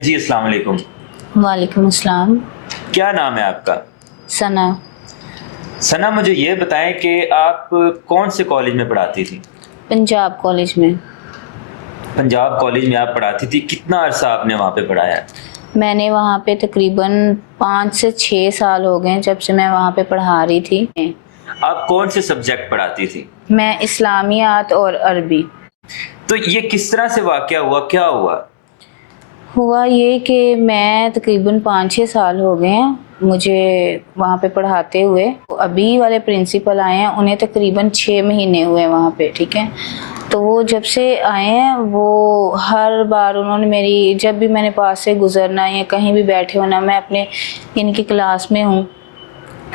جی السلام علیکم۔ وعلیکم السلام۔ کیا نام ہے آپ کا؟ ثنا۔ ثنا، مجھے یہ بتائیں کہ آپ کون سے کالج میں پڑھاتی تھی؟ پنجاب کالج میں۔ پنجاب کالج میں آپ پڑھاتی تھی، کتنا عرصہ آپ نے وہاں پہ پڑھایا؟ میں نے وہاں پہ تقریباً 5 سے 6 سال ہو گئے جب سے میں وہاں پہ پڑھا رہی تھی۔ آپ کون سے سبجیکٹ پڑھاتی تھی؟ میں اسلامیات اور عربی۔ تو یہ کس طرح سے واقعہ ہوا، کیا ہوا یہ کہ میں تقریباً 5-6 سال ہو گئے ہیں مجھے وہاں پہ پڑھاتے ہوئے۔ ابھی والے پرنسپل آئے ہیں، انہیں تقریباً 6 مہینے ہوئے وہاں پہ، ٹھیک ہے۔ تو وہ جب سے آئے ہیں وہ ہر بار انہوں نے میری، جب بھی میں نے پاس سے گزرنا یا کہیں بھی بیٹھے ہونا، میں اپنے ان کی کلاس میں ہوں،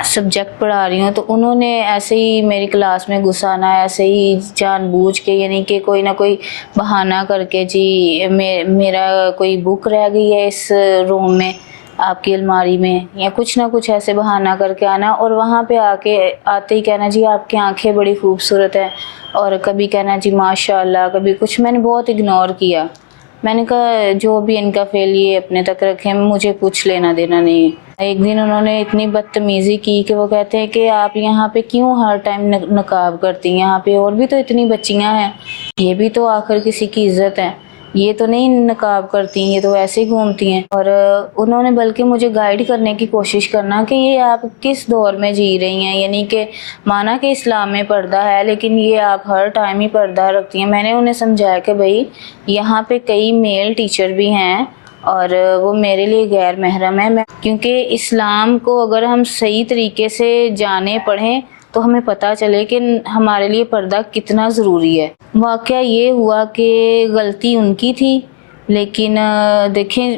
سبجیکٹ پڑھا رہی ہوں، تو انہوں نے ایسے ہی میری کلاس میں گھسانا، ایسے ہی جان بوجھ کے، یعنی کہ کوئی نہ کوئی بہانہ کر کے، جی میرا کوئی بک رہ گئی ہے اس روم میں آپ کی الماری میں، یا کچھ نہ کچھ ایسے بہانہ کر کے آنا، اور وہاں پہ آتے ہی کہنا جی آپ کی آنکھیں بڑی خوبصورت ہیں، اور کبھی کہنا جی ماشاء اللہ، کبھی کچھ۔ میں نے بہت اگنور کیا، میں نے کہا جو بھی ان کا فیل یہ اپنے تک رکھیں، مجھے کچھ لینا دینا نہیں ہے۔ ایک دن انہوں نے اتنی بدتمیزی کی کہ وہ کہتے ہیں کہ آپ یہاں پہ کیوں ہر ٹائم نقاب کرتی ہیں، یہاں پہ اور بھی تو اتنی بچیاں ہیں، یہ بھی تو آخر کسی کی عزت ہے، یہ تو نہیں نقاب کرتی، یہ تو ایسے ہی گھومتی ہیں۔ اور انہوں نے بلکہ مجھے گائیڈ کرنے کی کوشش کرنا کہ یہ آپ کس دور میں جی رہی ہیں، یعنی کہ مانا کہ اسلام میں پردہ ہے لیکن یہ آپ ہر ٹائم ہی پردہ رکھتی ہیں۔ میں نے انہیں سمجھایا کہ بھائی یہاں پہ کئی میل ٹیچر بھی ہیں اور وہ میرے لیے غیر محرم ہے، کیونکہ اسلام کو اگر ہم صحیح طریقے سے جانیں پڑھیں تو ہمیں پتہ چلے کہ ہمارے لیے پردہ کتنا ضروری ہے۔ واقعہ یہ ہوا کہ غلطی ان کی تھی، لیکن دیکھیں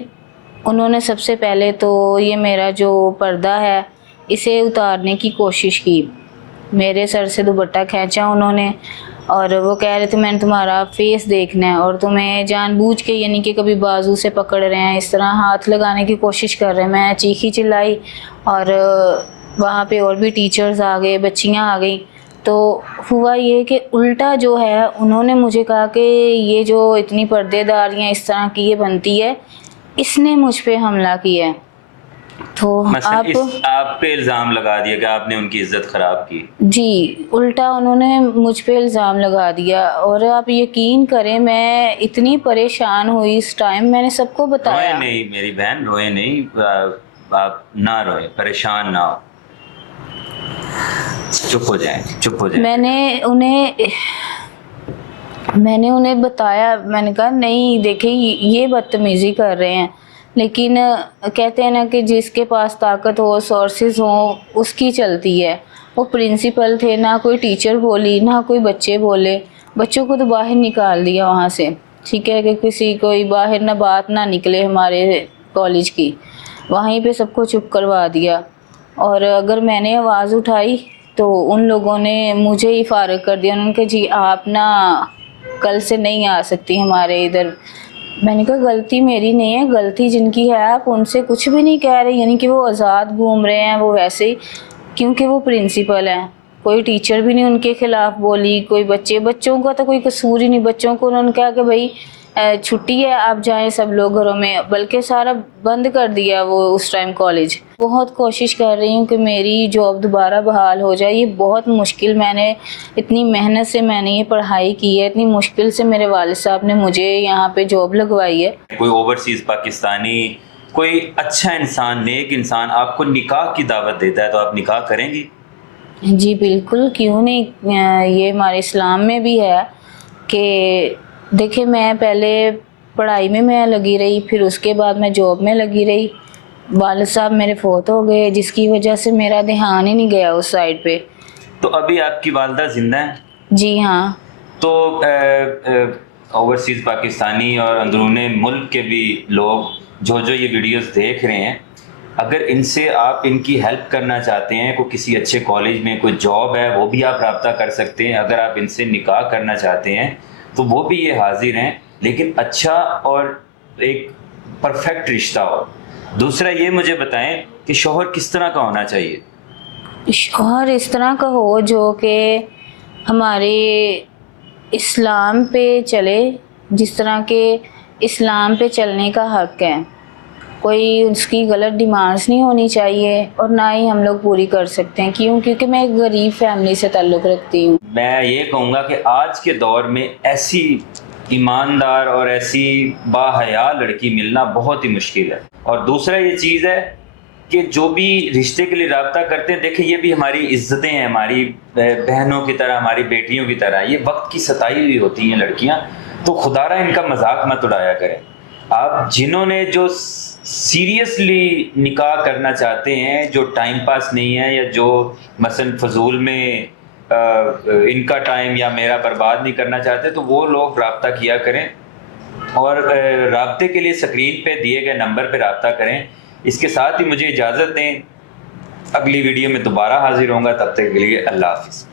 انہوں نے سب سے پہلے تو یہ میرا جو پردہ ہے اسے اتارنے کی کوشش کی، میرے سر سے دوپٹہ کھینچا انہوں نے، اور وہ کہہ رہے تھے میں نے تمہارا فیس دیکھنا ہے، اور تمہیں جان بوجھ کے یعنی کہ کبھی بازو سے پکڑ رہے ہیں، اس طرح ہاتھ لگانے کی کوشش کر رہے ہیں۔ میں چیخی چلائی، اور وہاں پہ اور بھی ٹیچرز آ گئے، بچیاں آ گئیں۔ تو ہوا یہ کہ الٹا جو ہے انہوں نے مجھے کہا کہ یہ جو اتنی پردے داریاں اس طرح کی یہ بنتی ہے، اس نے مجھ پہ حملہ کیا ہے۔ تو آپ پہ الزام لگا دیا کہ آپ نے ان کی عزت خراب کی؟ جی، الٹا انہوں نے مجھ پہ الزام لگا دیا، اور آپ یقین کریں میں اتنی پریشان ہوئی اس ٹائم، میں نے سب کو بتایا۔ روئے نہیں میری بہن، روئے نہیں، آپ نہ روئے، پریشان نہ ہو، چپ ہو جائیں، چپ ہو جائیں۔ میں نے انہیں بتایا، میں نے کہا نہیں دیکھیں یہ بدتمیزی کر رہے ہیں، لیکن کہتے ہیں نا کہ جس کے پاس طاقت ہو، سورسز ہوں، اس کی چلتی ہے۔ وہ پرنسپل تھے، نہ کوئی ٹیچر بولی نہ کوئی بچے بولے، بچوں کو تو باہر نکال دیا وہاں سے، ٹھیک ہے، کہ کسی کوئی باہر نہ بات نہ نکلے ہمارے کالج کی، وہیں پہ سب کو چپ کروا دیا۔ اور اگر میں نے آواز اٹھائی تو ان لوگوں نے مجھے ہی فارغ کر دیا، انہوں نے کہا جی آپ نہ کل سے نہیں آ سکتی ہمارے ادھر۔ میں نے کہا غلطی میری نہیں ہے، غلطی جن کی ہے آپ ان سے کچھ بھی نہیں کہہ رہے، یعنی کہ وہ آزاد گھوم رہے ہیں وہ ویسے ہی، کیونکہ وہ پرنسپل ہیں، کوئی ٹیچر بھی نہیں ان کے خلاف بولی، کوئی بچوں کا تو کوئی قصور ہی نہیں، بچوں کو انہوں نے کہا کہ بھائی چھٹی ہے آپ جائیں سب لوگ گھروں میں، بلکہ سارا بند کر دیا وہ اس ٹائم کالج۔ بہت کوشش کر رہی ہوں کہ میری جاب دوبارہ بحال ہو جائے، یہ بہت مشکل، میں نے اتنی محنت سے میں نے یہ پڑھائی کی ہے، اتنی مشکل سے میرے والد صاحب نے مجھے یہاں پہ جاب لگوائی ہے۔ کوئی اوورسیز پاکستانی، کوئی اچھا انسان، نیک انسان آپ کو نکاح کی دعوت دیتا ہے تو آپ نکاح کریں گی؟ جی بالکل، کیوں نہیں، یہ ہمارے اسلام میں بھی ہے کہ دیکھیں میں پہلے پڑھائی میں لگی رہی، پھر اس کے بعد میں جاب میں لگی رہی، والد صاحب میرے فوت ہو گئے جس کی وجہ سے میرا دھیان ہی نہیں گیا اس سائڈ پہ۔ تو ابھی آپ کی والدہ زندہ ہیں؟ جی ہاں۔ تو اوورسیز پاکستانی اور اندرون ملک کے بھی لوگ جو یہ ویڈیوز دیکھ رہے ہیں، اگر ان سے آپ ان کی ہیلپ کرنا چاہتے ہیں، کوئی کسی اچھے کالج میں کوئی جاب ہے وہ بھی آپ رابطہ کر سکتے ہیں، اگر آپ ان سے نکاح کرنا چاہتے ہیں تو وہ بھی یہ حاضر ہیں، لیکن اچھا اور ایک پرفیکٹ رشتہ ہو۔ دوسرا یہ مجھے بتائیں کہ شوہر کس طرح کا ہونا چاہیے؟ شوہر اس طرح کا ہو جو کہ ہمارے اسلام پہ چلے، جس طرح کہ اسلام پہ چلنے کا حق ہے، کوئی اس کی غلط ڈیمانڈس نہیں ہونی چاہیے اور نہ ہی ہم لوگ پوری کر سکتے ہیں، کیونکہ میں ایک غریب فیملی سے تعلق رکھتی ہوں۔ میں یہ کہوں گا کہ آج کے دور میں ایسی ایماندار اور ایسی باحیا لڑکی ملنا بہت ہی مشکل ہے۔ اور دوسرا یہ چیز ہے کہ جو بھی رشتے کے لیے رابطہ کرتے ہیں، دیکھیں یہ بھی ہماری عزتیں ہیں، ہماری بہنوں کی طرح، ہماری بیٹیوں کی طرح، یہ وقت کی ستائی ہوئی ہوتی ہیں لڑکیاں، تو خدا را ان کا مذاق مت اڑایا کریں۔ آپ جنہوں نے جو سیریسلی نکاح کرنا چاہتے ہیں، جو ٹائم پاس نہیں ہے، یا جو مثلا فضول میں ان کا ٹائم یا میرا برباد نہیں کرنا چاہتے، تو وہ لوگ رابطہ کیا کریں، اور رابطے کے لیے اسکرین پہ دیے گئے نمبر پہ رابطہ کریں۔ اس کے ساتھ ہی مجھے اجازت دیں، اگلی ویڈیو میں دوبارہ حاضر ہوں گا، تب تک کے لیے اللہ حافظ۔